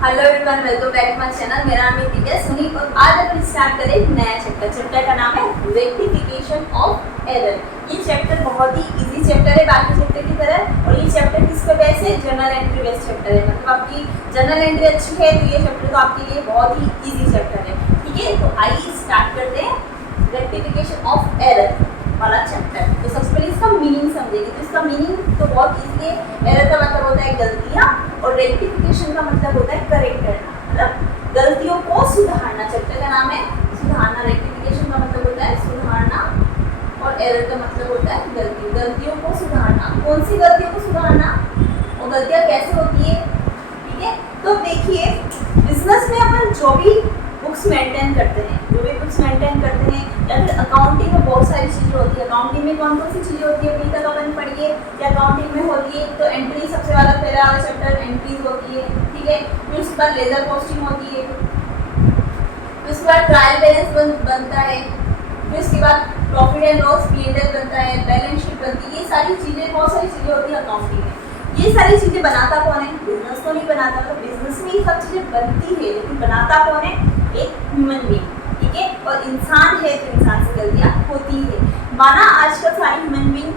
Hello everyone, welcome back to my channel. मेरा नाम है दिव्या सोनी और आज अपन स्टार्ट करें एक नया चैप्टर। चैप्टर का नाम है रेक्टिफिकेशन ऑफ एरर। ये चैप्टर बहुत ही इजी चैप्टर है बाकी चैप्टर की तरह, और ये चैप्टर किस पे बेस है? जर्नल एंट्री बेस्ड चैप्टर है। मतलब आपकी जर्नल एंट्री अच्छी है तो ये चैप्टर तो आपके लिए बहुत ही इजी चैप्टर है। ठीक है, तो आइए स्टार्ट करते हैं रेक्टिफिकेशन ऑफ एरर वाला चैप्टर। तो सबसे पहले इसका मीनिंग समझेंगे। तो इसका मीनिंग तो बहुत इजी है। एरर का मतलब होता है गलतियाँ, और रेक्टिफिकेशन का मतलब होता है करेक्ट करना, मतलब गलतियों को सुधारना। चैप्टर का नाम है सुधारना। रेक्टिफिकेशन का मतलब होता है सुधारना, और एरर का मतलब होता है गलती। गलतियों को सुधारना, कौन सी गलतियों को सुधारना और गलतियाँ कैसे होती है? ठीक है, तो देखिए बिजनेस में अपन जो भी बुक्स मेंटेन करते हैं, या फिर अकाउंटिंग में बहुत सारी चीज़ें होती है। अकाउंटिंग में कौन कौन सी चीज़ें होती है अभी तक अपन पढ़िए कि अकाउंटिंग में होती है। तो एंट्री सबसे वाला पहला वाला चैप्टर एंट्रीज होती है। ठीक है, फिर उसके बाद लेजर कॉस्टिंग होती है, फिर उसके बाद ट्रायल बैलेंस बनता है, फिर उसके बाद प्रॉफिट एंड लॉस P&L बनता है, बैलेंस शीट बनती है। ये सारी चीज़ें, बहुत सारी चीज़ें होती है अकाउंटिंग में। ये सारी चीज़ें बनाता कौन है? बिजनेस तो नहीं बनाता। मतलब बिजनेस में ये सब चीज़ें बनती है, लेकिन बनाता कौन है? एक ह्यूमन बीइंग। ठीक है, और इंसान है तो इंसान से गलतियाँ होती है। माना आजकल सारी ह्यूमन बीइंग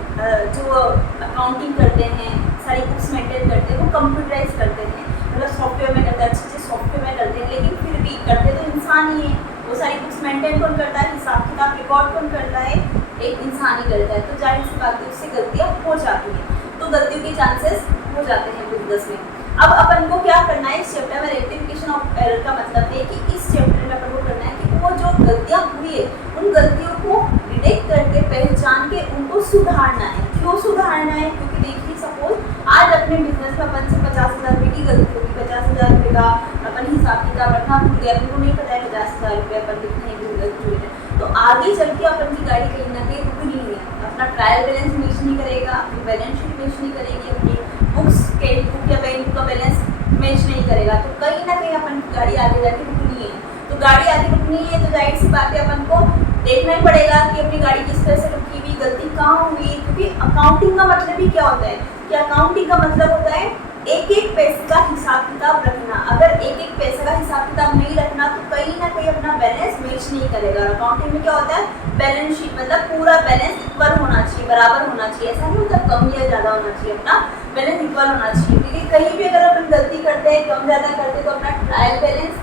जो अकाउंटिंग करते हैं, सारी बुक्स मेंटेन करते हैं, वो कंप्यूटराइज करते हैं, मतलब सॉफ्टवेयर में करते हैं, अच्छे अच्छे सॉफ्टवेयर में करते हैं, लेकिन फिर भी करते तो इंसान ही है। वो सारी बुक्स मेंटेन कौन करता है? हिसाब किताब रिकॉर्ड कौन करता है? एक इंसान ही करता है। तो जाहिर सी बात है उससे गलतियाँ हो जाती हैं, तो गलतियों के चांसेस हो जाते हैं बिजनेस में। अब अपन को क्या करना है इस चैप्टर में? रेक्टिफिकेशन ऑफ एरर का मतलब है कि इस चैप्टर में अपन को करना है कि वो जो गलतियाँ हुई है उन गलतियों को डिटेक्ट करके, पहचान के उनको सुधारना है। क्यों सुधारना है? क्योंकि देखिए सपोज आज अपने बिजनेस में अपन से 50,000 रुपये की गलती होगी। 50,000 रुपये का अपन हिसाब किताब रखना भूल गए, अपन को नहीं पता है 50,000 रुपये अपन कितने गलती हुई है। तो आगे चल के अपन की गाड़ी कहीं ना कहीं रुक नहीं है, अपना ट्रायल बैलेंस मैच नहीं करेगा, अपनी बैलेंस शीट मैच नहीं करेगी, अपनी बुक्स के बुक या बैंक का बैलेंस मैच नहीं करेगा, तो कहीं ना कहीं अपन की गाड़ी आगे जाके रुकनी है। तो गाड़ी आगे रुकनी है तो जाहिर सी बात है अपन को देखना ही पड़ेगा कि अपनी गाड़ी किस तरह से रुकी हुई, गलती कहाँ हुई। क्योंकि अकाउंटिंग का मतलब ही क्या होता है कि अकाउंटिंग का मतलब होता है एक एक पैसे का हिसाब किताब रखना। अगर एक एक पैसे का हिसाब किताब नहीं रखना तो कहीं ना कहीं अपना बैलेंस मैच नहीं करेगा। अकाउंटिंग में क्या होता है? बैलेंस शीट मतलब पूरा बैलेंस इक्वल होना चाहिए, बराबर होना चाहिए। ऐसा नहीं होता कम या ज़्यादा होना चाहिए, अपना बैलेंस इक्वल होना चाहिए। क्योंकि कहीं भी अगर अपन गलती करते हैं, कम ज़्यादा करते हैं, तो अपना ट्रायल बैलेंस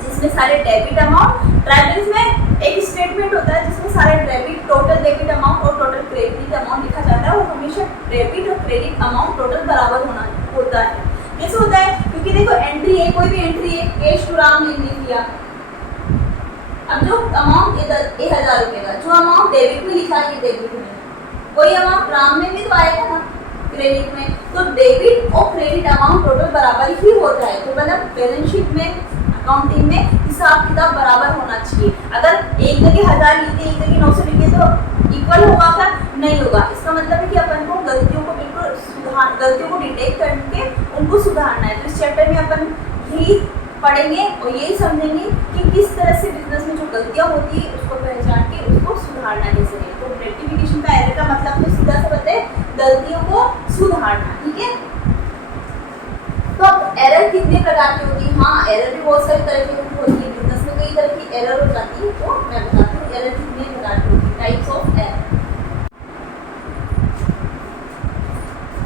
जिसमें सारे डेबिट अमाउंट, ट्रायल बैलेंस में एक स्टेटमेंट होता है जिसमें सारे डेबिट, टोटल डेबिट अमाउंट और टोटल क्रेडिट अमाउंट लिखा जाता है, और हमेशा डेबिट और क्रेडिट अमाउंट टोटल बराबर होता है। कैसे होता है? क्योंकि देखो एंट्री है, कोई भी एंट्री है, कैश टू राम लिख दिया। अब जो अमाउंट 1,000 रुपये का जो अमाउंट डेबिट में लिखा है, ये डेबिट में, कोई अमाउंट राम में भी तो आएगा ना क्रेडिट में। तो डेबिट और क्रेडिट अमाउंट टोटल बराबर ही होता है। तो मतलब बैलेंस शीट में, अकाउंटिंग में हिसाब किताब बराबर होना चाहिए। अगर एक जगह 1,000 लिख दिए, एक जगह 900 लिख दिए तो इक्वल होगा क्या? नहीं होगा। इसका मतलब है कि अपन को गलतियों को बिल्कुल गलतियों को डिटेक्ट करके उनको सुधारना है। तो इस चैप्टर में अपन यही पढ़ेंगे और यही समझेंगे कि किस तरह से बिजनेस में जो गलतियाँ होती है उसको पहचान के उसको सुधारना कैसे है। तो रेक्टिफिकेशन का एरर का मतलब तो सीधा सा पता है, गलतियों को सुधारना। ठीक है, तो अब एरर कितने प्रकार की होती है? हाँ, एरर भी बहुत सारी तरह की होती है। बिजनेस में कई तरह की एरर हो जाती है, तो मैं बताती हूँ एरर कितने प्रकार की होती है, टाइप्स ऑफ एरर।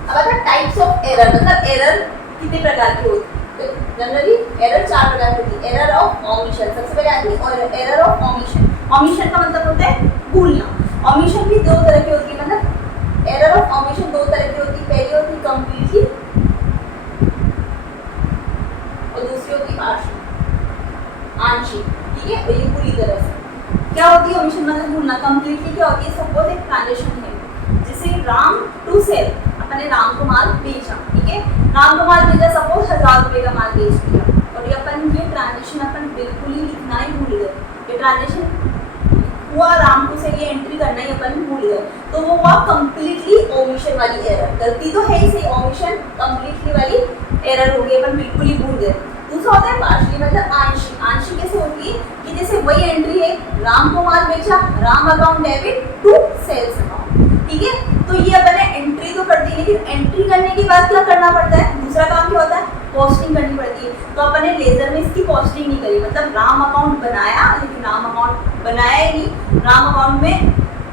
अब अगर टाइप्स ऑफ एरर मतलब एरर कितने प्रकार की होती है, तो जनरली एरर 4 प्रकार की होती है। एरर ऑफ ओमिशन सबसे पहले आती है, और एरर ऑफ ओमिशन। ओमिशन का मतलब होता है भूलना। ओमिशन भी 2 तरह की होती है, मतलब एरर ऑफ ओमिशन 2 तरह की होती है। पहली होती है कंप्लीटली और दूसरी होती है आंशिक। ठीक है, तो ये पूरी तरह से क्या होती है ओमिशन मतलब भूलना। कंप्लीटली क्या होती है? सपोज एक ट्रांजेक्शन है, जैसे राम टू सेल, अपने राम को माल बेचा। ठीक है, राम को माल बेचा, सपोज 1,000 रुपये का माल बेच दिया, और ये ट्रांजेक्शन अपन बिल्कुल ही लिखना ही भूल गए। ये ट्रांजेक्शन हुआ राम को से, ये एंट्री करना ही अपन भूल गए, तो वो हुआ कंप्लीटली ओमिशन वाली एरर। गलती तो है ही सही, ओमिशन कंप्लीटली वाली एरर हो गई, अपन बिल्कुल ही भूल गए। दूसरा होता है पार्शली मतलब आंशिक। आंशिक कैसे होगी कि जैसे वही एंट्री है, राम को माल बेचा, Ram account debit to sales account. ठीक है, तो ये अपन ने एंट्री तो कर दी, लेकिन एंट्री करने के बाद क्या करना पड़ता है? दूसरा काम क्या होता है? पोस्टिंग करनी पड़ती है। तो अपन ने लेजर में इसकी पोस्टिंग नहीं करी, मतलब राम अकाउंट बनाया लेकिन राम अकाउंट बनाया ही नहीं, राम अकाउंट में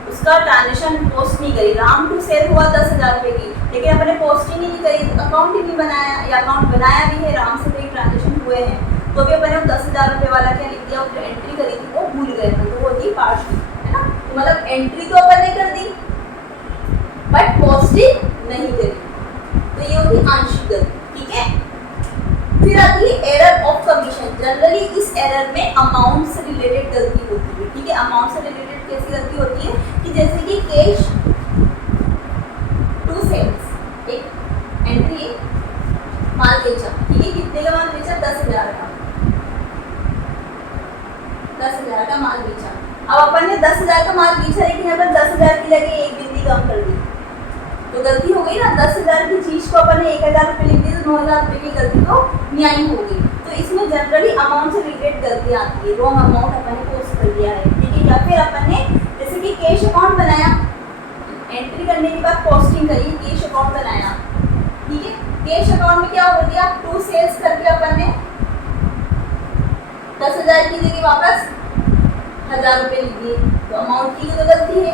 उसका ट्रांजेक्शन पोस्ट नहीं करी। राम टू सेल हुआ 10,000 रुपये की, लेकिन अपने पोस्टिंग ही नहीं करी, अकाउंट ही नहीं बनाया, या अकाउंट बनाया भी है, राम से कई ट्रांजेक्शन हुए हैं, तो भी अपने 10,000 रुपये वाला क्या लिख दिया, जो एंट्री करी थी वो भूल गए थे, तो वो थी पार्शियल, है ना। तो मतलब एंट्री तो अपन ने कर दी बट पोस्टिंग नहीं करी, तो ये होगी आंशिक गलती, ठीक है। फिर आती है एरर ऑफ कमीशन। जनरली इस एरर में अमाउंट से रिलेटेड गलती होती है, ठीक है। अमाउंट से रिलेटेड कैसी गलती होती है कि जैसे कि कैश टू सेल्स, एक एंट्री माल बेचा, ठीक है, कितने का माल बेचा, 10,000 का, 10,000 का माल बेचा। अब अपन ने 10,000 का माल बेचा, लेकिन अपन 10,000 की लगे एक बिंदी कम कर दी, तो गलती हो गई ना। 10,000 की चीज को अपन ने 1,000 रुपये लिख दी, तो 9,000 रुपये की गलती तो न्यायी हो गई। तो इसमें जनरली अमाउंट से रिलेटेड गलती आती है, रॉन्ग अमाउंट अपन ने पोस्ट कर दिया है, ठीक है। या फिर अपन ने जैसे कि कैश अकाउंट बनाया, एंट्री करने के बाद पोस्टिंग करी, कैश अकाउंट बनाया, ठीक है। कैश अकाउंट में क्या हो गया, टू सेल्स करके अपन ने 10,000 की जगह वापस 1,000 रुपये लिख दिए, तो अमाउंट की तो गलती है,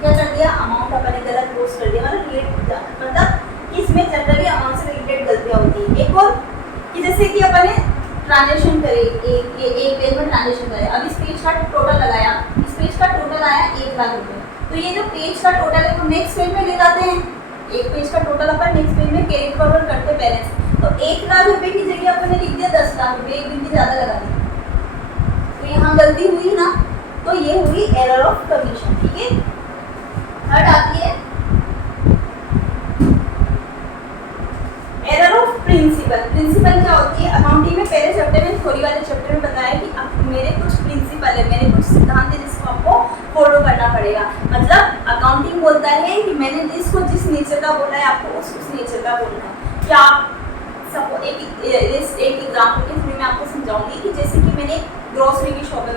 क्या कर दिया, अमाउंट अपन ने गलत पोस्ट कर दिया, मतलब इसमें जनरली अमाउंट से रिलेटेड गलतियां होती है। एक और कि जैसे कि अपन ने ट्रांजेक्शन करे, एक पेज में ट्रांजेक्शन करे, अब इस पेज का टोटल लगाया, इस पेज का टोटल आया 1,00,000 रुपये, तो ये जो पेज का टोटल है वो नेक्स्ट पेज में ले जाते हैं, एक पेज का टोटल अपन नेक्स्ट पेज में कैरी फॉरवर्ड करते बैलेंस, तो 1,00,000 रुपये की जगह अपन ने लिख दिया 10,00,000 रुपये, एक बिंदी ज़्यादा लगा दी, तो यहाँ गलती हुई ना, तो ये हुई एरर ऑफ कमीशन, ठीक है। थर्ड आती है एरर ऑफ प्रिंसिपल। प्रिंसिपल क्या होती है, अकाउंटिंग में पहले चैप्टर में, थ्योरी वाले चैप्टर में बताया कि मेरे कुछ प्रिंसिपल है, मेरे कुछ सिद्धांत है जिसको आपको फॉलो करना पड़ेगा। मतलब अकाउंटिंग बोलता है कि मैंने जिसको जिस नेचर का बोला है आपको उस नेचर का बोलना है। क्या आप सपोज एक एग्जाम्पल के थ्रू मैं आपको समझाऊंगी कि जैसे कि मैंने ग्रोसरी की शॉप है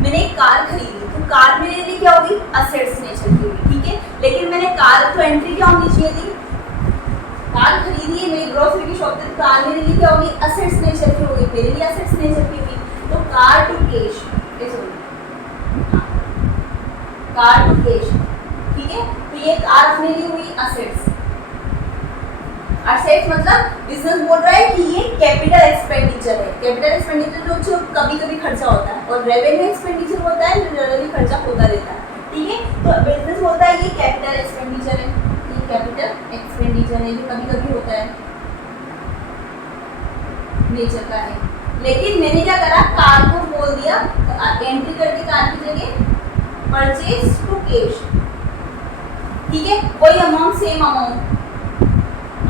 मैंने एक कार खरीदी, तो कार मेरे लिए क्या होगी, असेट्स नेचर की होगी, ठीक है। लेकिन मैंने कार तो एंट्री क्या होनी चाहिए थी, कार खरीदी है मेरी ग्रोसरी की शॉप से, कार मेरे लिए क्या होगी, असेट्स नेचर की होगी, मेरे लिए असेट्स नेचर की होगी, तो कार टू कैश कैसे होगी, कार टू कैश, ठीक है। तो ये कार अपने लिए हुई असेट्स। असेट्स मतलब बिजनेस बोल रहा है कि ये कैपिटल एक्सपेंडिचर है, कैपिटल एक्सपेंडिचर जो कभी कभी खर्चा होता है, और रेवेन्यू एक्सपेंडिचर होता है जो जनरली खर्चा होता रहता है, ठीक है। तो बिजनेस बोलता है ये कैपिटल एक्सपेंडिचर है, ये कैपिटल एक्सपेंडिचर है जो कभी कभी होता है नेचर का है। लेकिन मैंने क्या करा, कार को बोल दिया, एंट्री कर दी कार की जगह परचेज टू कैश, ठीक है। कोई अमाउंट सेम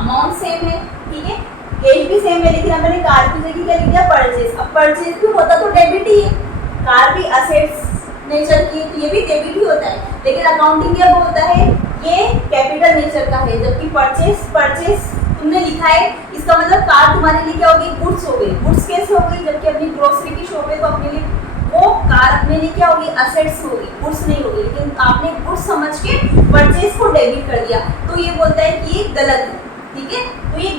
अमाउंट सेम है, ठीक है, कैश भी सेम है, लेकिन हमने कार की जगह क्या लिख दिया, परचेज। अब परचेज भी होता तो डेबिट ही है, कार भी असेट्स नेचर की, तो ये भी डेबिट ही होता है, लेकिन अकाउंटिंग क्या बोलता है, ये कैपिटल नेचर का है, जबकि परचेज तुमने लिखा है, इसका मतलब कार तुम्हारे लिए क्या होगी, गुड्स हो गई। गुड्स कैसे हो गई, जबकि अपनी ग्रोसरी की शॉप है तो अपने लिए वो कार अपने लिए क्या होगी, असेट्स होगी, गुड्स नहीं होगी, लेकिन आपने गुड्स समझ के परचेज को डेबिट कर दिया, तो ये बोलता है कि ये गलत है, ठीक है। तो ये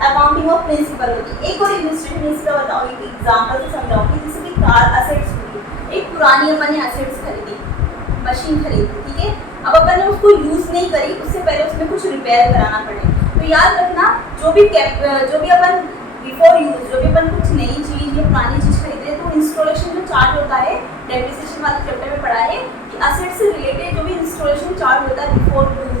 अकाउंटिंग ऑफ प्रिंसिपल होती है। एक और इलस्ट्रेशन इसका बताऊंगी, एग्जांपल से समझाऊंगी, जैसे कि कार असेट्स होगी, एक पुरानी अपन ने असेट्स खरीदी, मशीन खरीदी, ठीक है। अब अपन ने उसको यूज नहीं करी, उससे पहले उसमें कुछ रिपेयर कराना पड़े, तो याद रखना जो भी अपन बिफोर यूज, जो भी अपन कुछ नई चीज या पुरानी चीज खरीदे, तो इंस्टॉलेशन जो चार्ज होता है, डेप्रिसिएशन वाले चैप्टर में पढ़ा है कि असेट से रिलेटेड जो भी इंस्टॉलेशन चार्ज होता है बिफोर यूज,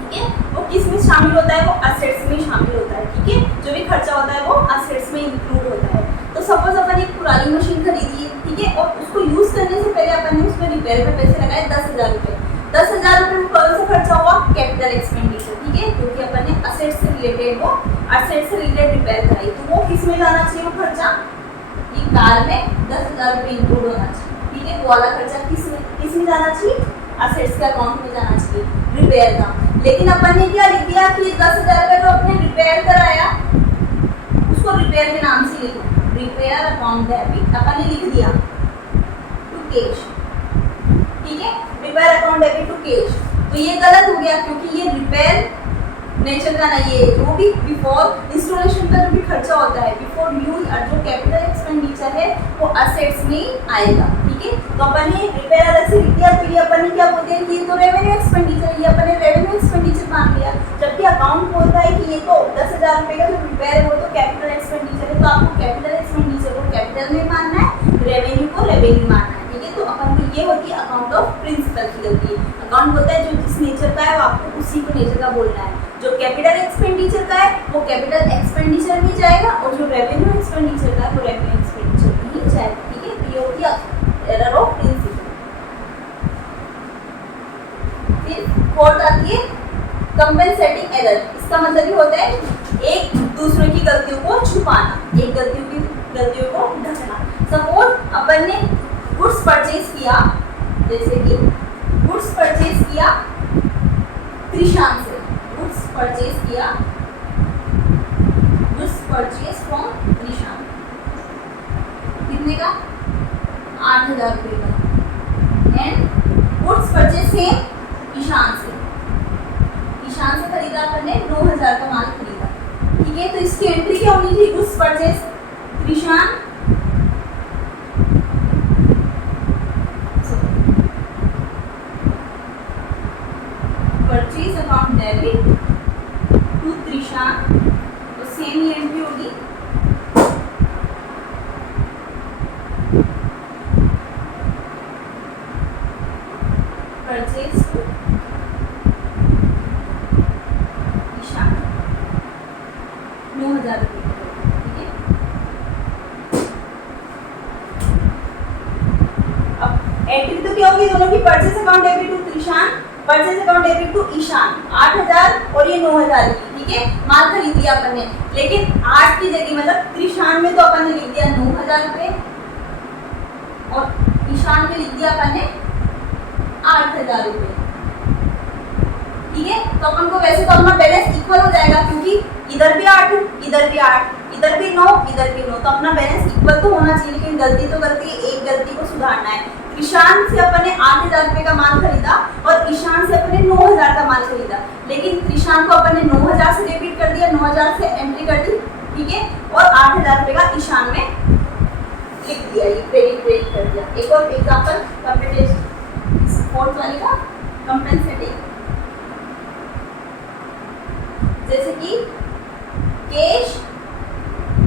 ठीक है, वो किस में शामिल होता है, वो असेट्स में शामिल होता है, ठीक है। जो भी खर्चा होता है वो असेट्स में इंक्लूड होता है। तो सपोज अपन एक पुरानी मशीन खरीदी है, ठीक है, और उसको यूज करने से पहले अपन ने उसमें रिपेयर पे पैसे लगाए 10,000 रुपये। 10,000 रुपये कौन सा खर्चा हुआ, कैपिटल एक्सपेंडिचर, ठीक है, क्योंकि अपन ने असेट से रिलेटेड रिपेयर कराई, तो वो किस में जाना चाहिए, वो खर्चा ये कार में 10,000 रुपये इंक्लूड होना चाहिए, ठीक है। वो वाला खर्चा किस में जाना चाहिए, असेट्स के अकाउंट में जाना चाहिए, रिपेयर का। लेकिन अपन ने क्या लिख दिया कि 10,000 का जो अपने रिपेयर कराया उसको रिपेयर के नाम से लिखो, रिपेयर अकाउंट डेबिट अपन ने लिख दिया टू कैश, ठीक है, repair account debit to cash. तो ये गलत हो गया, क्योंकि ये रिपेयर नेचर का नहीं है, जो भी बिफोर इंस्टॉलेशन का जो भी खर्चा होता है बिफोर यूज, और जो कैपिटल एक्सपेंडिचर है वो असेट्स में आएगा, ठीक है। तो अपन ने रिपेयर अलग से लिख दिया, फिर अपन ने क्या बोलते हैं कि ये तो रेवेन्यू एक्सपेंडिचर, ये अपन ने रेवेन्यू एक्सपेंडिचर मान लिया, जबकि अकाउंट बोलता है कि ये तो 10,000 रुपये का जो रिपेयर है वो तो कैपिटल एक्सपेंडिचर है, तो आपको कैपिटल एक्सपेंडिचर को कैपिटल में मानना है, रेवेन्यू को रेवेन्यू मानना है, ठीक है। तो अपन को ये होती है अकाउंट ऑफ प्रिंसिपल की गलती। अकाउंट बोलता है जो जिस नेचर का है वो आपको उसी को नेचर का बोलना है, जो कैपिटल एक्सपेंडिचर का है वो कैपिटल एक्सपेंडिचर में जाएगा, और जो रेवेन्यू एक्सपेंडिचर का है वो रेवेन्यू एक्सपेंडिचर में ही जाएगा, ठीक है। तो ये होती है एरर ऑफ प्रिंसिपल। फिर फोर्थ आती है कंपेंसेटिंग एरर। इसका मतलब ये होता है एक दूसरे की गलतियों को छुपाना, एक गलतियों को ढकना। सपोज अपन ने गुड्स परचेज किया, जैसे कि गुड्स परचेज किया त्रिशान से, गुड्स परचेज फ्रॉम त्रिशान, कितने का? 8,000 रुपये का। And goods purchase same Ishan से खरीदा अपन ने 9,000 का माल खरीदा, ठीक है। तो इसकी एंट्री क्या होनी चाहिए? Goods purchase Trishan purchase account debit to Trishan, तो सेम ही एंट्री होगी। परचेज टू ईशान 9,000 रुपये, ठीक है। अब एंट्री तो क्या होगी दोनों की? Purchase account debit to Trishan, purchase account debit to Ishan, 8,000 और ये 9,000 की, ठीक है। माल खरीद लिया अपन ने, लेकिन 8 की जगह मतलब त्रिशान में तो अपन ने लिख दिया 9,000 रुपये, और ईशान में लिख दिया अपन ने 8,000 रुपये, ठीक है। तो अपन को वैसे तो अपना बैलेंस इक्वल हो जाएगा, क्योंकि इधर भी 8, इधर भी 8, इधर भी 9, इधर भी 9, तो अपना बैलेंस इक्वल तो होना चाहिए। लेकिन गलती तो गलती, एक गलती को सुधारना है। ईशान से अपन ने 8,000 रुपये का माल खरीदा और ईशान से अपन ने 9,000 का माल खरीदा, लेकिन त्रिशान को अपन ने 9,000 से डेबिट कर दिया, 9,000 से एंट्री कर दी, ठीक है, और 8,000 रुपये का ईशान में लिख दिया, ये क्रेडिट कर दिया। एक और एग्जांपल कंपेंसेटिंग, फोर्थ वाली का कंपेंसेटिंग, जैसे कि cash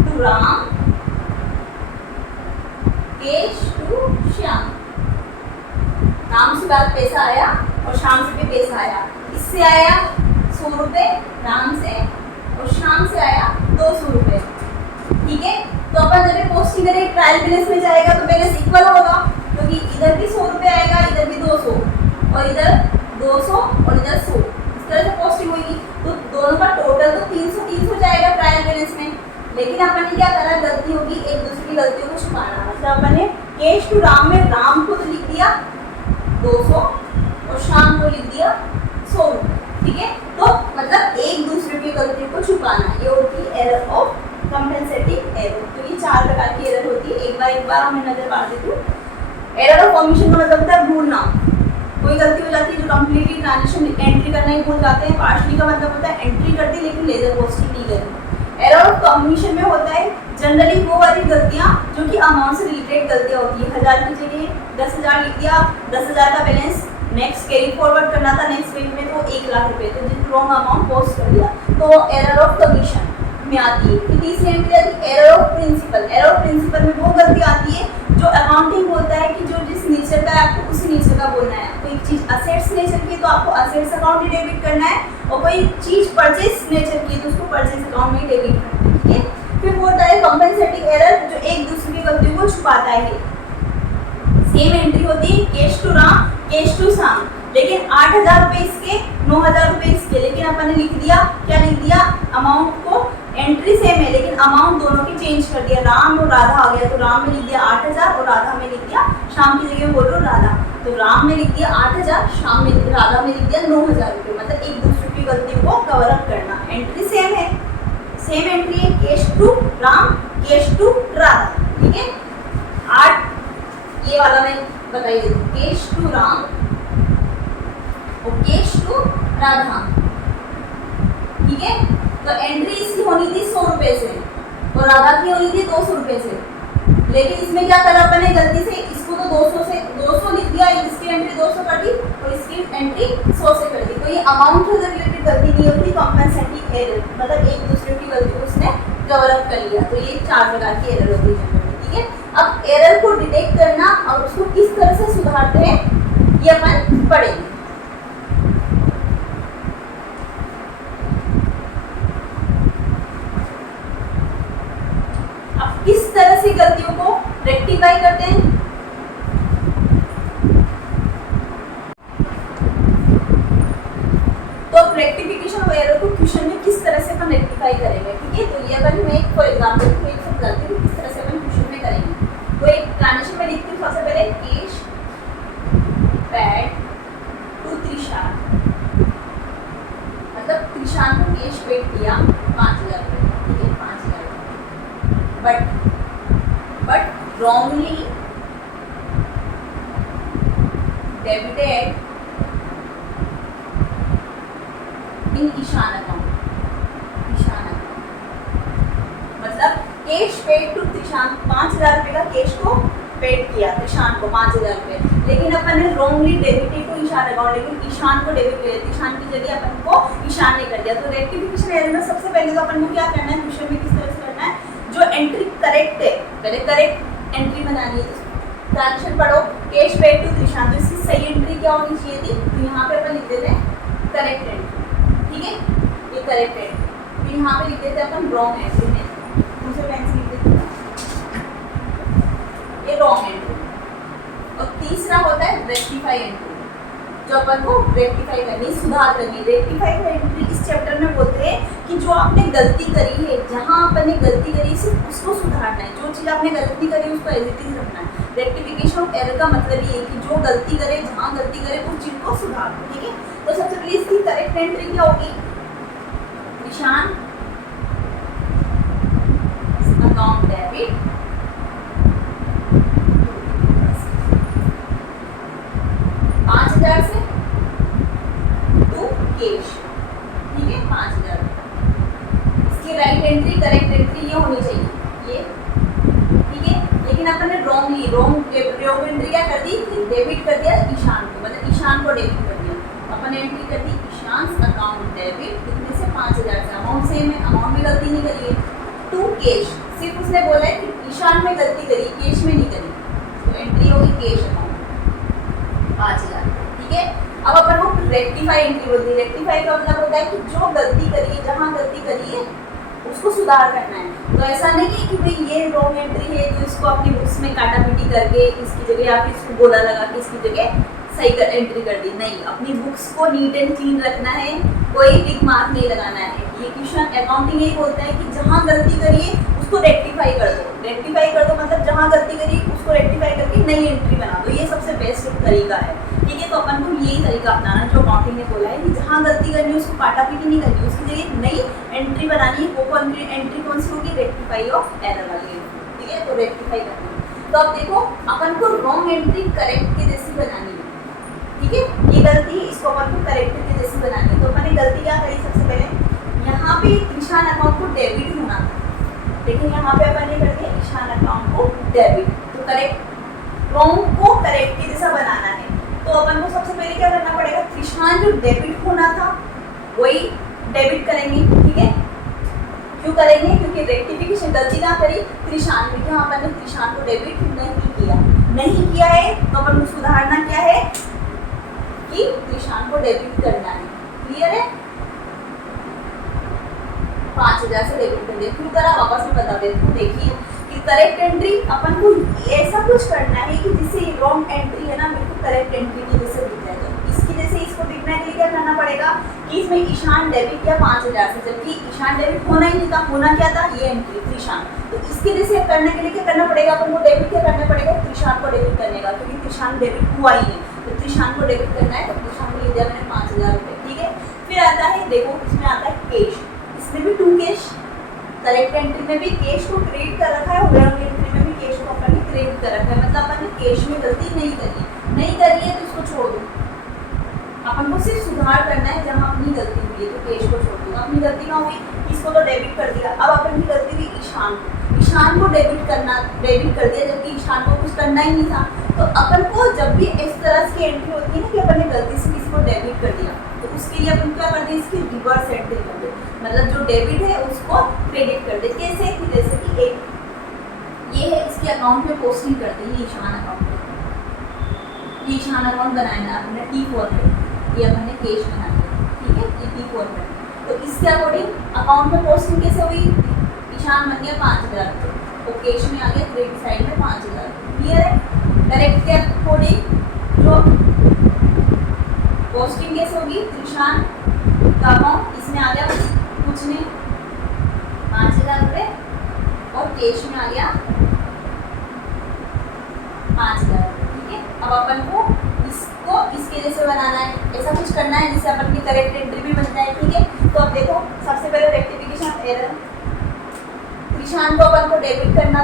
to Ram, cash to Shyam, Ram से बाद पैसा आया और श्याम से भी पैसा आया। इससे आया 100 रुपये राम से, और श्याम से आया 200 रुपये, ठीक है। तो अपन जब पोस्टिंग करें ट्रायल बैलेंस में जाएगा तो बैलेंस इक्वल होगा, क्योंकि इधर भी 100 रुपये आएगा, इधर भी 200, और इधर 200 और इधर 100, इस तरह से पोस्टिंग होगी। तो दोनों का टोटल तो 300 जाएगा ट्रायल बैलेंस में। लेकिन अपन ने क्या करा, गलती होगी एक दूसरे की गलतियों को छुपाना। मतलब अपन ने केश टू राम में राम को तो लिख दिया 200 और श्याम को लिख दिया 100 रुपये, ठीक है। तो मतलब एक दूसरे की गलतियों को छुपाना, ये होती है एरर ऑफ कंपेंसेटिंग एरर। तो ये 4 प्रकार की एरर होती है। एक बार मैं नजर मार देती हूँ। एरर ऑफ ओमिशन का मतलब होता है भूलना, कोई गलती हो जाती है जो कंप्लीटली ट्रांजेक्शन एंट्री करना ही भूल जाते हैं। पार्शली का मतलब होता है एंट्री कर दी लेकिन लेजर पोस्टिंग नहीं करी। एरर ऑफ कमीशन में होता है जनरली वो वाली गलतियाँ जो कि अमाउंट से रिलेटेड गलतियाँ होती है। 1000 की जगह 10,000 लिख दिया, 10,000 का बैलेंस नेक्स्ट कैरी फॉरवर्ड करना था नेक्स्ट पेज में, तो 1,00,000 रुपये, तो जिस रॉन्ग अमाउंट पोस्ट कर दिया, तो एरर ऑफ कमीशन में आती है। फिर तीसरी एंट्री आती है error of principle. Error of principle में वो गलती आती है जो अकाउंटिंग बोलता है कि जो जिस नेचर का है आपको उसी नेचर का बोलना है। कोई चीज़ असेट्स नेचर की तो आपको असेट्स अकाउंट में डेबिट करना है, और कोई चीज़ परचेज नेचर की तो उसको परचेज अकाउंट में डेबिट करना है, ठीक है। फिर वो होता है कंपेंसेटिंग एरर, जो एक दूसरे की गलतियों को छुपाता है। सेम एंट्री होती है cash to Ram, cash to Shyam, लेकिन 8,000 रुपये इसके, 9,000 रुपये इसके, लेकिन अपन ने लिख दिया, क्या लिख दिया, अमाउंट को एंट्री सेम है लेकिन अमाउंट दोनों की चेंज कर दिया। राम और राधा आ गया, तो राम में लिख दिया 8,000 और राधा में लिख दिया, श्याम की जगह बोलो राधा, तो राम में लिख दिया 8,000, श्याम में राधा में लिख दिया 9,000 रुपये। मतलब एक दूसरे की गलती को कवर अप करना। एंट्री सेम है, सेम एंट्री है, cash to Ram, cash to Radha, ठीक है। 8 ये वाला मैं बताइए, केश टू राम और केश टू राधा, ठीक है। तो एंट्री इसकी होनी थी 100 रुपए से और राधा की होनी थी 200 रुपए से, लेकिन इसमें क्या करा अपन ने गलती से इसको तो 200 से 200 लिख दिया, इसकी एंट्री 200 कर दी और इसकी एंट्री 100 से कर दी। तो ये अमाउंट से रिलेटेड गलती नहीं होती, कॉम्पेंसेटिंग एरर, मतलब एक दूसरे की गलती को उसने कवर अप कर लिया। तो ये 4 प्रकार की एरर होती है जनरली, ठीक है। अब एरर को डिटेक्ट करना और उसको किस तरह से सुधारते हैं ये अपन पढ़ेंगे। अब किस तरह से गलतियों को रेक्टिफाई करते हैं, तो रेक्टिफिकेशन ऑफ एरर को क्वेश्चन में किस तरह से अपन रेक्टिफाई करेंगे, ठीक है। तो ये अपन मैं एक फॉर एग्जांपल एक सब गलती को किस तरह से अपन क्वेश्चन में करेंगे। तो एक ट्रांजिशन में लिखती हूँ सबसे पहले केश पेड टू त्रिशान, मतलब त्रिशान को केश पेड किया 5000 रुपये, ठीक है 5000, but wrongly debited in Ishan account, मतलब कैश पेड टू त्रिशान, 5000 रुपए का कैश को पेड किया त्रिशान को 5000 रुपए, लेकिन अपन ने wrongly debited to Ishan account, लेकिन ईशान को डेबिट किया, त्रिशान की जगह अपन को ईशान ने कर दिया। तो रेक्टिफिकेशन एरर में सबसे पहले तो अपन को क्या करना है, क्वेश्चन में किस तरह से करना है, जो एंट्री करेक्ट है पहले करेक्ट एंट्री बनानी है। ट्रांजेक्शन पढ़ो कैश पेड टू त्रिशान, तो इसकी सही एंट्री क्या होनी चाहिए थी, तो यहाँ पे अपन लिख देते हैं करेक्ट एंट्री, ठीक है ये करेक्ट है। फिर यहाँ पे लिख देते हैं अपन रॉन्ग एंट्री में, दूसरे पेन से लिख देते हैं ये रॉन्ग एंट्री। और तीसरा होता है रेक्टिफाई एंट्री, जो अपन को रेक्टिफाई करनी, सुधार करनी। रेक्टिफाई एंट्री इस चैप्टर में बोलते हैं कि जो आपने गलती करी है, जहाँ अपन ने गलती करी सिर्फ उसको सुधारना है, जो चीज़ आपने गलती करी उसको एज इट इज रखना है। रेक्टिफिकेशन ऑफ एरर का मतलब ये है कि जो गलती करे, जहाँ गलती करे उस चीज़ को सुधार दो, ठीक है। तो सबसे पहले इसकी करेक्ट एंट्री क्या होगी, निशान अकाउंट डेबिट 5000 से टू कैश, ठीक है 5000। इसकी राइट एंट्री करेक्ट एंट्री ये होनी चाहिए ये, ठीक है। लेकिन अपन ने रॉन्ग एंट्री क्या कर दी, डेबिट कर दिया ईशान को, मतलब ईशान को डेबिट कर दिया। अपन एंट्री कर दी ईशान अकाउंट डेबिट कितने से 5000 से, अमाउंट सेम है, अमाउंट में गलती नहीं करी है। टू कैश, सिर्फ उसने बोला है कि ईशान में गलती करी, कैश में नहीं करी, तो एंट्री होगी कैश अकाउंट 5000, ठीक है। अब अपन को रेक्टिफाई एंट्री बोलती है। रेक्टिफाई का मतलब होता है कि जो गलती करी है, जहाँ गलती करी है उसको सुधार करना है। तो ऐसा नहीं है कि भाई ये रॉन्ग एंट्री है तो इसको अपनी बुक्स में काटा पीटी करके इसकी जगह या फिर इसको गोला लगा के इसकी जगह सही एंट्री कर दी, नहीं, अपनी बुक्स को नीट एंड क्लीन रखना है, कोई टिक मार्क नहीं लगाना है। ये क्वेश्चन अकाउंटिंग यही बोलता है कि जहाँ गलती करिए उसको रेक्टिफाई कर दो, रेक्टिफाई कर दो मतलब जहाँ गलती करिए उसको रेक्टिफाई करके नई एंट्री बना दो, ये सबसे बेस्ट तरीका है, ठीक है। तो अपन को यही तरीका अपनाना जो अकाउंटिंग ने बोला है कि जहाँ गलती करनी है उसको काटा पीटी नहीं करनी, उसकी जगह नई एंट्री बनानी है। वो एंट्री कौन सी होगी, रेक्टिफाई ऑफ एरर वाली, ठीक है। तो रेक्टिफाई करनी है। तो अब देखो अपन को रॉन्ग एंट्री करेक्ट के जैसी बनानी है, ठीक है। ये गलती है, इसको अपन को करेक्ट के जैसी बनानी है। तो अपन ने गलती क्या करी, सबसे पहले यहाँ पे ईशान अकाउंट को डेबिट होना था, लेकिन यहाँ पे अपन ने कर दिया ईशान अकाउंट को डेबिट। तो करेक्ट रॉन्ग को करेक्ट के जैसा बनाना है, तो अपन को सबसे पहले क्या करना पड़ेगा, त्रिशान जो डेबिट होना था वही डेबिट करेंगे, ठीक है। क्यों करेंगे, क्योंकि रेक्टिफिकेशन गलती क्या करी त्रिशान में, यहाँ अपन ने त्रिशान को डेबिट नहीं किया है, तो अपन को सुधारना क्या है कि त्रिशान को डेबिट करना है, क्लियर है। 5000 से डेबिट कर दिया, क्यों करा वापस में बता देती हूँ। देखिए कि करेक्ट एंट्री अपन को ऐसा कुछ करना है कि जिससे रॉन्ग एंट्री है ना बिल्कुल करेक्ट एंट्री की जैसे दिख जाए। तो इसकी जैसे इसको दिखने के लिए क्या करना पड़ेगा कि इसमें ईशान डेबिट किया 5000 से, जबकि ईशान डेबिट होना ही नहीं था, होना क्या था ये एंट्री त्रिशान। तो इसके जैसे करने के लिए क्या करना पड़ेगा, अपन को डेबिट क्या करना पड़ेगा, त्रिशान को डेबिट करने का, क्योंकि त्रिशान डेबिट हुआ ही नहीं, तो त्रिशान को डेबिट करना है। तो त्रिशान को ले दिया मैंने 5000 रुपये, ठीक है। फिर आता है, देखो इसमें आता है कैश, इसमें भी टू कैश, करेक्ट एंट्री में भी कैश को क्रेडिट कर रखा है और रॉन्ग एंट्री में भी कैश को अपन ने क्रेडिट कर रखा है, मतलब अपन ने कैश में गलती नहीं करी है तो इसको छोड़ दो। अपन को सिर्फ सुधार करना है जहाँ अपनी गलती हुई ये तो केश को छोड़ दूंगा, अपनी गलती ना हुई, इसको तो डेबिट कर दिया। अब अपन की गलती हुई ईशान को डेबिट कर दिया, जबकि ईशान को कुछ करना ही नहीं था। तो अपन को जब भी इस तरह की एंट्री होती है ना कि अपन ने गलती से किसी को डेबिट कर दिया, तो उसके लिए अपन क्या करते हैं, इसकी रिवर्स एंट्री कर दे, मतलब जो डेबिट है उसको क्रेडिट कर दे। कैसे कि जैसे कि एक ये है, इसके अकाउंट में पोस्टिंग कर दी, ये ईशान अकाउंट बनाया ना आपने T4 में, ये अपन ने कैश बना दिया, ठीक है, ये T4 में। तो इसके अकॉर्डिंग अकाउंट में पोस्टिंग कैसे हुई, ईशान बन गया 5000 रुपये, तो कैश में आ गया क्रेडिट साइड में 5000। क्लियर है? करेक्ट के अकॉर्डिंग जो पोस्टिंग कैसे होगी, ईशान का अकाउंट इसमें आ गया कुछ नहीं 5000 रुपये, और कैश में आ गया 5000। ठीक है, अब अपन को इसको इसके जैसे बनाना है, ऐसा कुछ करना है जिससे अपन की करेक्ट एंट्री भी बन जाए। ठीक है, तो अब देखो सबसे पहले रेक्टिफिकेशन ऑफ एरर, ईशान को अपन को डेबिट करना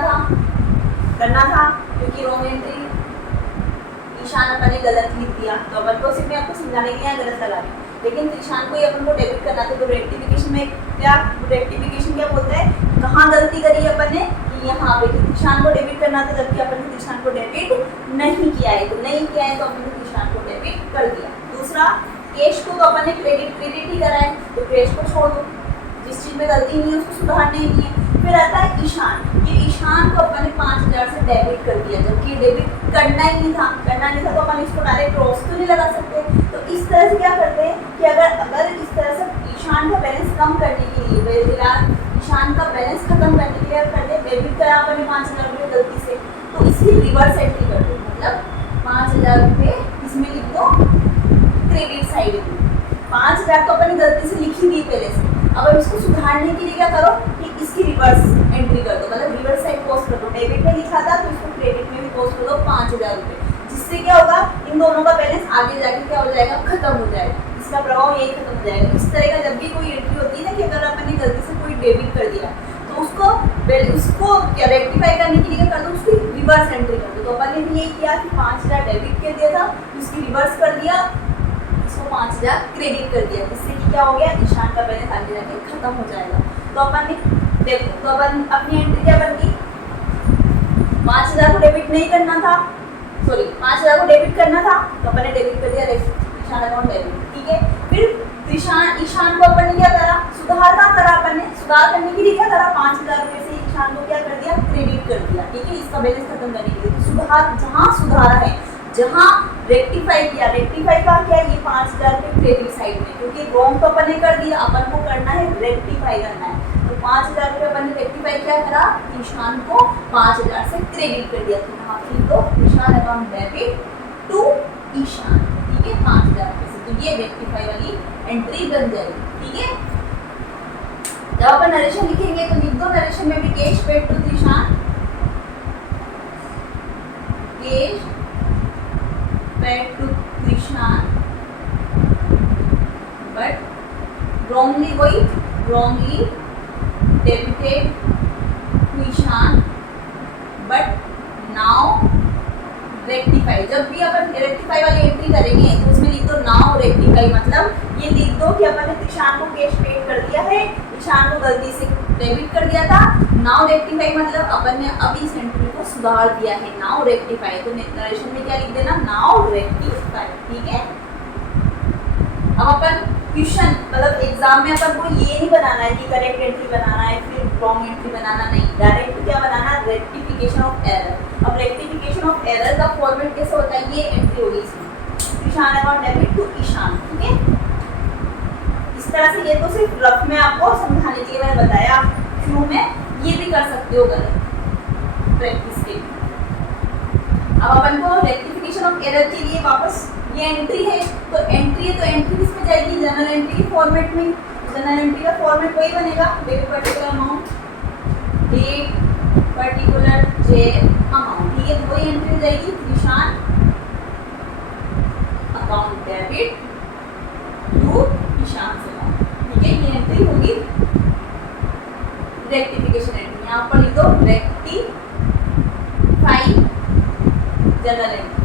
था क्योंकि रॉन्ग एंट्री ईशान अपन ने गलत लिख दिया, तो अपन को सिर्फ आपको समझाने के लिए गलत लगा रही, लेकिन ईशान को ही अपन को डेबिट करना था। तो रेक्टिफिकेशन में क्या बोलता है, कहाँ गलती करी अपन ने, यहाँ पे ईशान को डेबिट करना था, जबकि अपन ने ईशान को डेबिट नहीं किया है, तो अपन ने ईशान को डेबिट कर दिया। दूसरा, कैश को तो अपन ने क्रेडिट ही करा है, तो कैश को छोड़ दो, जिस चीज में गलती नहीं है उसको सुधारना ही नहीं है। फिर आता है ईशान, कि ईशान को अपन ने 5000 से डेबिट कर दिया, जबकि डेबिट करना ही नहीं था, तो अपन इसको डायरेक्ट क्रॉस तो नहीं लगा सकते। तो इस तरह से क्या करते हैं कि अगर इस तरह से ईशान का बैलेंस कम करने के लिए, फिलहाल ईशान का बैलेंस खत्म करने के लिए करते हैं, डेबिट करा अपन ने 5000 रुपये गलती से, तो इसकी रिवर्स एंट्री कर दो, मतलब 5000 रुपये इसमें लिख दो क्रेडिट साइड में। 5000 तो अपन ने गलती से लिखी दी पहले से, अब इसको सुधारने के लिए क्या करो कि इसकी रिवर्स एंट्री कर दो, मतलब रिवर्स साइड पोस्ट कर दो। डेबिट में लिखा था तो इसको क्रेडिट में भी पोस्ट कर दो 5000 रुपये, जिससे क्या होगा, इन दोनों का बैलेंस आगे जाके क्या हो जाएगा, खत्म हो जाएगा, इसका प्रभाव यही खत्म हो जाएगा। इस तरह का जब भी कोई एंट्री होती है ना कि अगर अपन ने गलती से कोई डेबिट कर दिया, तो उसको क्या रेक्टिफाई करने के लिए कर दो, उसकी रिवर्स एंट्री कर दो। तो अपन ने भी यही किया कि 5000 डेबिट कर दिया था, उसकी रिवर्स कर दिया, इसको 5000 क्रेडिट कर दिया, जिससे कि क्या हो गया, ईशान का बैलेंस आगे जाके खत्म हो जाएगा। तो अपन ने देखो, तो अपन अपनी एंट्री क्या बन गई, 5000 को डेबिट नहीं करना था, 5000 को डेबिट करना था, तो अपन ने डेबिट कर दिया, ईशान अकाउंट डेबिट। ठीक है, फिर ईशान को अपन ने क्या करा, सुधार करने के लिए क्या करा, 5000 रुपये से ईशान को क्या कर दिया, क्रेडिट कर दिया। ठीक है, इसका बैलेंस खत्म करने के लिए जहाँ सुधारा है, जहाँ रेक्टिफाई का क्या, ये 5000 रुपये क्रेडिट साइड में, क्योंकि रॉन्ग तो अपन ने कर दिया, अपन को करना है रेक्टिफाई करना है, तो 5000 रुपये अपन ने रेक्टिफाई क्या करा, ईशान को 5000 से क्रेडिट कर दिया, तो यहाँ तो Ishan account debit to Ishan. ठीक है, 5000 रुपये से, तो ये रेक्टिफाई वाली एंट्री बन जाएगी। ठीक है, जब अपन नरेशन लिखेंगे तो लिख दो, नरेशन में भी cash paid to Ishan, cash paid to Ishan, but wrongly debited to Ishan, but now rectify. जब भी अपन रेक्टिफाई वाली एंट्री करेंगे तो उसमें लिख दो नाउ रेक्टिफाई, मतलब ये लिख दो कि अपन ने ईशान को कैश पेड कर दिया है, ईशान को गलती से डेबिट कर दिया था। नाउ रेक्टिफाई मतलब अपन ने अभी इस एंट्री को सुधार दिया है, नाउ रेक्टिफाई। तो नरेशन में क्या लिख देना, नाउ रेक्टिफाई। ठीक है, अब अपन क्वेश्चन मतलब एग्जाम में अपन को ये नहीं बनाना है कि करेक्ट एंट्री बनाना है फिर रॉन्ग एंट्री बनाना, नहीं, डायरेक्ट क्या बनाना, रेक्टिफिकेशन ऑफ एरर। अब रेक्टिफिकेशन ऑफ एरर का फॉर्मेट कैसे होता है, ये एंट्री होगी इसमें, Ishan account debit to Ishan. ठीक है, इस तरह से, ये तो सिर्फ रफ में आपको समझाने के लिए मैंने बताया, आप शुरू में ये भी कर सकते हो गलत प्रैक्टिस के लिए। अब अपन को रेक्टिफिकेशन ऑफ एरर के लिए वापस ये एंट्री है, तो एंट्री किस में जाएगी, जनरल एंट्री के फॉर्मेट में। जनरल एंट्री का फॉर्मेट वही बनेगा, date particular amount, date particular जेल अमाउंट। ठीक है, तो वही एंट्री हो जाएगी, Ishan account debit to Ishan से अमाउंट। ठीक है, ये एंट्री होगी रेक्टिफिकेशन एंट्री, यहाँ पर लिख दो रेक्टिफाई जनरल एंट्री।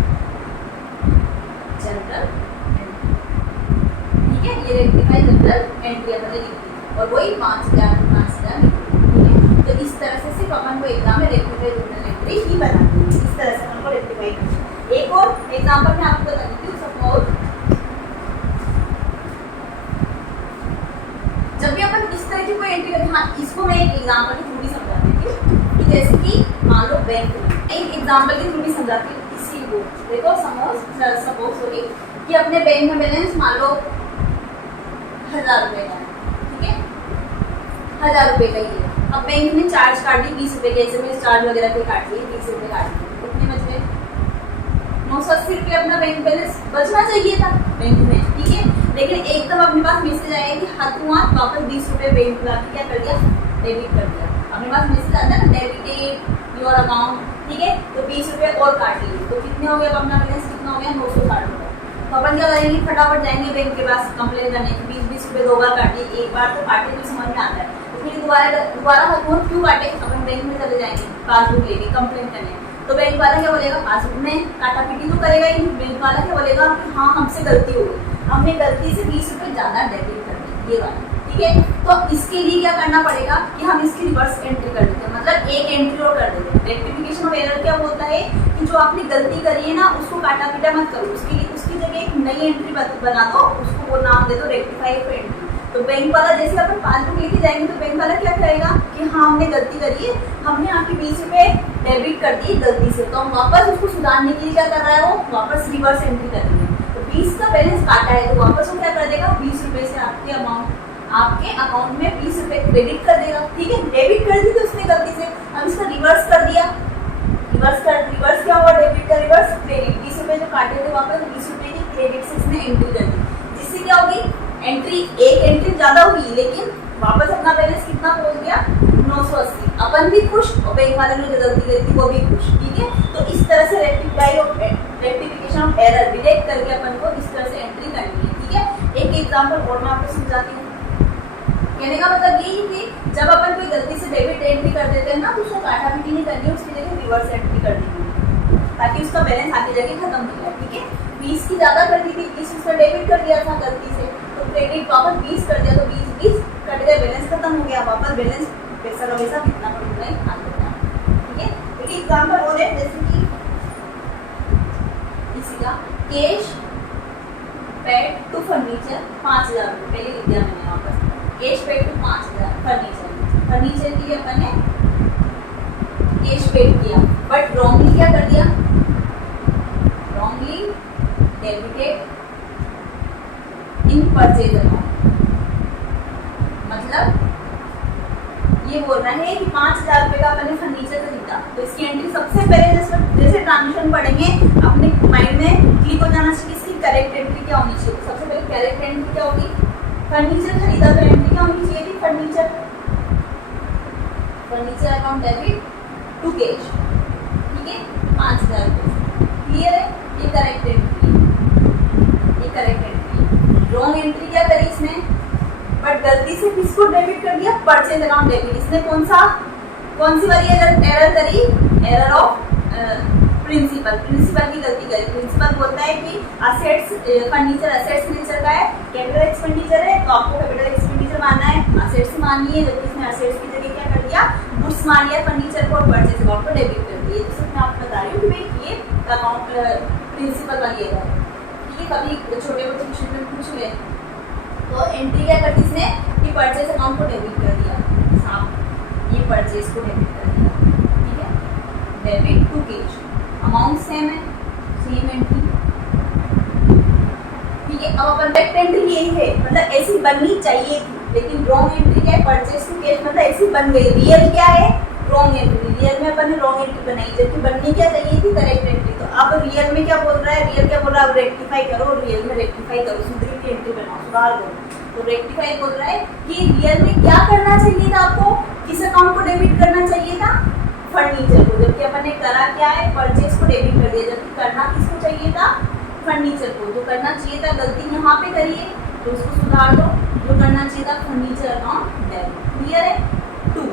ठीक है, ये रेक्टिफाई जनरल एंट्री अपने लिख दी और वही 5000 ठीक है। तो इस तरह से सिर्फ अपन को एग्जाम में रेक्टिफाई जनरल एंट्री ही बनानी है, इस तरह से अपन को रेक्टिफाई करना है। एक और एग्जांपल मैं आपको बता देती हूँ। सपोज जब भी अपन इस तरह की कोई एंट्री करते हैं, हाँ इसको मैं एक एग्जांपल के थ्रू भी समझा देती हूँ कि जैसे कि मान लो बैंक में, एक एग्जांपल के थ्रू भी समझाती हूँ इसी को। देखो सपोज सॉरी कि अपने बैंक में बैलेंस मान लो 1000 रुपए का है, ठीक है 1000 रुपए का ही है। अब बैंक ने चार्ज काट ली 20 रुपए के, SMS चार्ज वगैरह के काट लिए 20 रुपए काट लिए, कितने बच गए 980 रुपये अपना बैंक बैलेंस बचना चाहिए था बैंक में, ठीक है। लेकिन एकदम अपने पास मैसेज आया कि हाथों हाथ वापस 20 रुपये बैंक ला के क्या कर दिया, डेबिट कर दिया। अपने पास मैसेज आता है ना डेबिटेड योर अकाउंट, ठीक है। तो 20 रुपये और काट लिए, तो कितने हो गए अब अपना बैलेंस कितना हो गया 960 रुपये। तो अपन क्या करेंगे, फटाफट जाएंगे बैंक के पास कंप्लेन करने की 20-20 रुपये 2 बार काट लिए, एक बार तो काटे तो समझ में आता है, तो फिर दोबारा हाथों क्यों काटे, अपन बैंक में चले जाएंगे पासबुक लेके कंप्लेन करने। तो बैंक वाला क्या बोलेगा, पासबुक में काटा पीटी तो करेगा ही। बैंक वाला क्या बोलेगा कि हाँ हमसे गलती हो गई, हमने गलती से 20 रुपये ज़्यादा डेबिट कर दिए, ये वाला, ठीक है। तो इसके लिए क्या करना पड़ेगा कि हम इसकी रिवर्स एंट्री कर देते हैं, मतलब एक एंट्री और कर देते हैं। रेक्टिफिकेशन ऑफ एरर क्या होता है कि जो आपने गलती करी है ना उसको काटा पीटा मत करो, उसकी जगह एक नई एंट्री बना दो, उसको वो नाम दे दो रेक्टिफाई ऑफ एंट्री। तो बैंक वाला जैसे अपन पासबुक लेके जाएंगे तो बैंक वाला क्या कहेगा कि हाँ हमने गलती करी है, हमने आपके 20 रुपये डेबिट कर दिए गलती से, तो हम वापस उसको सुधारने के लिए क्या कर रहा है, वो वापस रिवर्स एंट्री करेंगे। तो 20 का बैलेंस काटा है तो वापस वो क्या कर देगा, 20 रुपये से आपके अकाउंट में 20 रुपये क्रेडिट कर देगा, ठीक है। डेबिट कर दी तो उसने गलती से, अब इसका रिवर्स कर दिया, रिवर्स क्या हुआ, डेबिट का रिवर्स क्रेडिट, 20 रुपये जो काटे थे वापस 20 रुपये की क्रेडिट से इसने एंट्री कर दी, जिससे क्या होगी एंट्री, एक एंट्री ज्यादा हुई लेकिन वापस अपना बैलेंस कितना पहुंच गया 980। अपन भी खुश और बैंक वाले ने जो गलती करी थी वो भी खुश, ठीक है। तो इस तरह से रेक्टिफिकेशन ऑफ एरर डिटेक्ट करके अपन को इस तरह से एंट्री करनी है, ठीक है। एक एग्जांपल और मैं आपको समझाती हूँ। कहने का मतलब यही कि जब अपन कोई गलती से डेबिट एंट्री कर देते हैं ना तो उसको काटा पीटी नहीं करनी है, उसकी जगह रिवर्स एंट्री कर देनी है ताकि उसका बैलेंस आगे जाके खत्म हो जाए, ठीक है। 20 की ज्यादा कर दी थी, 20 उसका डेबिट कर दिया था गलती से, तो क्रेडिट वापस 20 कर दिया तो 20 कट गया, बैलेंस खत्म हो गया, वापस बैलेंस पैसा का पैसा कितना पड़ेगा ही आ जाता है, ठीक है। एक एग्जांपल और है जैसे कि इसी का कैश पेड टू फर्नीचर 5000 रुपये पहले लिख दिया मैंने वापस, कैश पेड टू 5000 फर्नीचर के लिए अपन ने कैश पेड किया, बट रॉन्गली क्या कर दिया, wrongly debited in purchase account. मतलब ये बोल रहा है कि 5000 रुपये का अपने फर्नीचर खरीदा, तो इसकी एंट्री सबसे पहले जैसे ट्रांजेक्शन पढ़ेंगे अपने माइंड में क्लिक हो जाना चाहिए, इसकी करेक्ट एंट्री क्या होनी चाहिए। तो सबसे पहले करेक्ट एंट्री क्या होगी, फर्नीचर खरीदा तो एंट्री क्या होनी चाहिए थी, furniture account debit to cash, ठीक है 5000 रुपये, क्लियर है। ये करेक्ट एंट्री, ये करेक्ट एंट्री। रॉन्ग एंट्री क्या करी इसने, बट गलती से किसको डेबिट कर दिया, परचेज अकाउंट डेबिट। इसने कौन सी वाली एरर करी, एरर ऑफ प्रिंसिपल की गलती करी। प्रिंसिपल बोलता है कि असेट्स फर्नीचर असेट्स नेचर का है, कैपिटल एक्सपेंडिचर है तो आपको कैपिटल एक्सपेंडिचर मानना है, असेट्स माननी है, जबकि इसने असेट्स की जगह क्या कर दिया, गुड्स मान लिया फर्नीचर को और परचेज अकाउंट को डेबिट कर दिया। तो मैं आपको बता रही हूँ कि भाई ये अकाउंट प्रिंसिपल वाली एरर है, ठीक है। कभी छोटे बच्चे क्वेश्चन में पूछ ले तो एंट्री क्या करती इसने कि परचेज अकाउंट को डेबिट कर दिया, साफ ये परचेज को डेबिट कर दिया, ठीक है, debit to cash, amount same है, सेम एंट्री, ठीक है। अब अपन करेक्ट एंट्री यही है, मतलब ऐसी बननी चाहिए थी, लेकिन रॉन्ग एंट्री क्या है, परचेज टू कैश मतलब ऐसी बन गई। रियल क्या है, रॉन्ग एंट्री, रियल में अपन ने रॉन्ग एंट्री बनाई, जबकि बननी क्या चाहिए थी, करेक्ट एंट्री। तो अब रियल में क्या बोल रहा है, रियल क्या बोल रहा है, अब रेक्टिफाई करो, रियल में रेक्टिफाई करो, सुधरी हुई एंट्री बनाओ, सुधार दो। तो रेक्टिफाई बोल रहा है कि रियल में क्या करना चाहिए था, आपको किस अकाउंट को डेबिट करना चाहिए था, फर्नीचर को, जबकि अपन ने करा क्या है, परचेज को डेबिट कर दिया, जबकि करना किसको चाहिए था, फर्नीचर को। जो करना चाहिए था गलती यहाँ पे करिए तो उसको सुधार दो, जो करना चाहिए था फर्नीचर अकाउंट डेबिट, क्लियर है। 2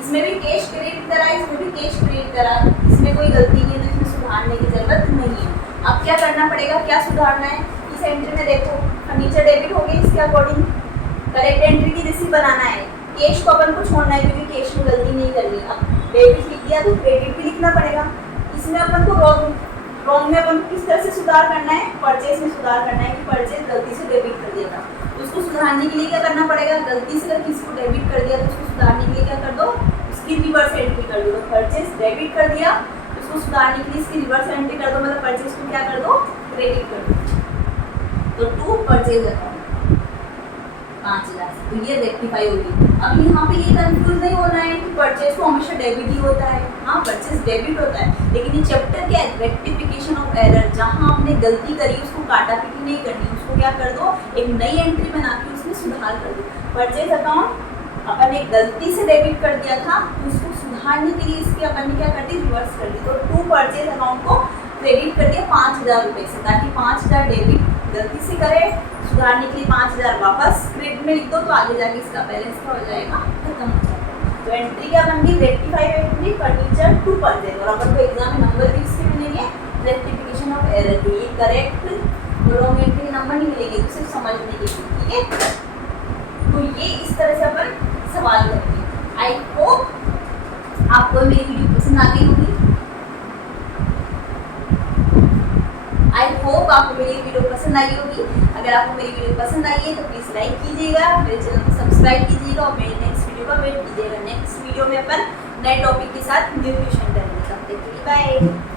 इसमें भी कैश क्रेडिट करा, इसमें भी कैश क्रेडिट करा, इसमें कोई गलती नहीं है तो इसमें सुधारने की जरूरत नहीं है। अब क्या करना पड़ेगा, क्या सुधारना है, इस से एंट्री में देखो फर्नीचर डेबिट हो गई इसके अकॉर्डिंग। करेक्ट एंट्री की रिसीप्ट बनाना है, कैश को अपन को छोड़ना है क्योंकि कैश में गलती नहीं करनी। अब डेबिट लिख दिया तो क्रेडिट भी लिखना पड़ेगा। इसमें अपन को रॉन्ग में अपन को किस तरह से सुधार करना है, परचेज में सुधार करना है कि परचेज गलती से डेबिट कर दिया था, उसको सुधारने के लिए क्या करना पड़ेगा, गलती से अगर किसी को डेबिट कर दिया तो उसको सुधारने के लिए क्या कर दो, उसकी रिवर्स एंट्री कर दो। तो परचेज डेबिट कर दिया, उसको सुधारने के लिए इसकी रिवर्स एंट्री कर दो, मतलब परचेज को क्या कर दो, क्रेडिट कर दो। तो टू परचेज अकाउंट 5000 से, तो ये रेक्टिफाई होगी। अब यहाँ पे ये कंफ्यूज नहीं होना है कि परचेज तो हमेशा डेबिट ही होता है। हाँ, परचेज डेबिट होता है, लेकिन ये चैप्टर क्या है, रेक्टिफिकेशन ऑफ एरर। जहाँ आपने गलती करी उसको काटा पीटी नहीं करनी, उसको क्या कर दो, एक नई एंट्री बना के उसमें सुधार कर दो। परचेज अकाउंट अपन ने गलती से डेबिट कर दिया था, उसको सुधारने के लिए इसकी अपन ने क्या कर दी, रिवर्स कर दी। तो टू परचेज अकाउंट को क्रेडिट कर दिया 5000 रुपये से, ताकि 5000 डेबिट गलती से करे, सुधारने के लिए 5000 वापस क्रेडिट में लिख दो, तो आगे जाके इसका बैलेंस क्या हो जाएगा, खत्म हो जाएगा। तो एंट्री क्या बन गई, rectify entry furniture to purchase. और अपन को एग्जाम में नंबर भी इसके मिलेंगे, रेक्टिफिकेशन ऑफ एरर के लिए करेक्ट और रॉन्ग एंट्री नंबर नहीं मिलेंगे, तो सिर्फ समझने के लिए, ठीक है। तो ये इस तरह से अपन सवाल करेंगे। आई होप आपको मेरी वीडियो पसंद आ गई होगी। आई होप आपको मेरी वीडियो पसंद आई होगी। अगर आपको मेरी वीडियो पसंद आई है तो प्लीज़ लाइक कीजिएगा, मेरे चैनल को सब्सक्राइब कीजिएगा और मेरी नेक्स्ट वीडियो का वेट कीजिएगा। नेक्स्ट वीडियो में अपन नए टॉपिक के साथ न्यू क्वेश्चन करेंगे। तब तक के लिए बाय।